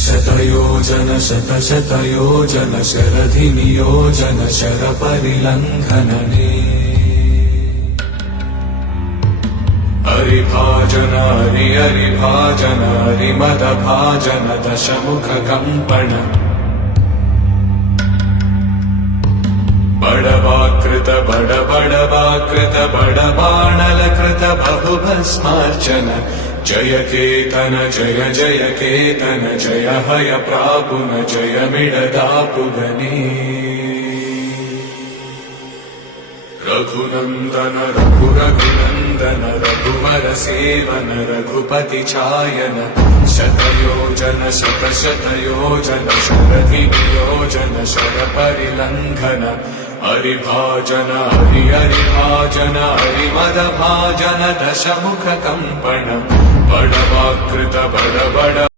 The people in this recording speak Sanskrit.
शतयोजन शतशतयोजन शरधिनियोजन शरपरिलङ्घनने हरिभाजन हरिभाजन हरिमदभाजन दशमुखकम्पण बडवाकृत बडबडवाकृत बडबाणलकृत बहुभस्मार्चन जय केतन जय जय केतन जय हय प्रापुन जय मिडदापुगने रघुनन्दन रघुरघुनन्दन रघुवर सेवन रघुपति चायन शतयोजन शतशतयोजन शरधिनियोजन शरपरिलङ्घन हरिभाजन हरिभाजन हरिमदभाजन दशमुखकम्पण बडवाकृत बडबड